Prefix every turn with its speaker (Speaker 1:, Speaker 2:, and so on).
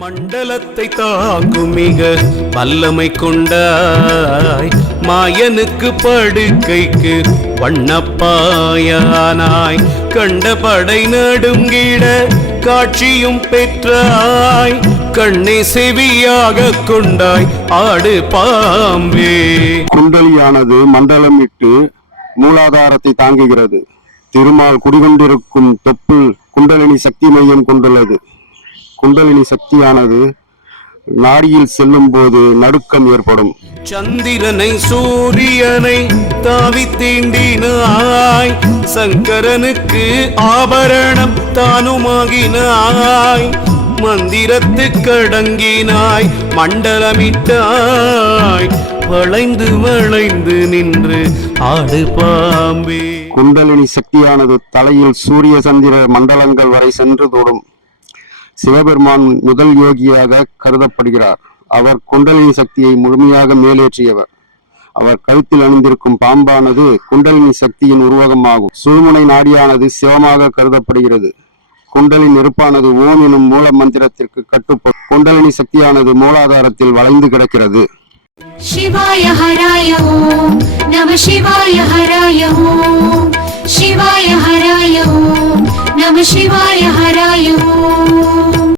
Speaker 1: மண்டலத்தை தாக்கும் மிக வல்லமை கொண்டாய். மாயனுக்கு படுக்கைக்கு வண்ணப்பாயானாய். கண்ட படை நடுங்கிட காட்சியும் பெற்றாய். கண்ணை செவியாக கொண்டாய் ஆடு பாம்பே.
Speaker 2: குண்டலியானது மண்டலமிட்டு மூலாதாரத்தை தாங்குகிறது. திருமால் குடிகொண்டிருக்கும் தொப்புள் குண்டலினி சக்தி மையம் கொண்டுள்ளது. குண்டலினி சக்தியானது நாடியில் செல்லும் போது நடுக்கம் ஏற்படும்.
Speaker 1: சந்திரனை சூரியனை தாவி தீண்டினாய் சங்கரனுக்கு ஆபரணம் தானுமாகினாய் மந்திரத்துக்கடங்கினாய் மண்டலமிட்டாய் வளைந்து வளைந்து நின்று ஆடு பாம்பே.
Speaker 2: குண்டலினி சக்தியானது தலையில் சூரிய சந்திர மண்டலங்கள் வரை சென்று தொடும். சிவபெருமான் முதல் யோகியாக கருதப்படுகிறார். அவர் குண்டலினி சக்தியை முழுமையாக மேலேற்றியவர். அவர் கழுத்தில் அணிந்திருக்கும் பாம்பானது குண்டலினி சக்தியின் உருவகமாகும். சுழுமுனை நாடியானது சிவமாக கருதப்படுகிறது. குண்டலின் நெருப்பானது ஓம் எனும் மூல மந்திரத்திற்கு கட்டுப்ப குண்டலினி சக்தியானது மூலாதாரத்தில் வளைந்து கிடக்கிறது.
Speaker 3: நம சிவாய ஹராய ஓம் நம சிவாய ஹராய ஓம்.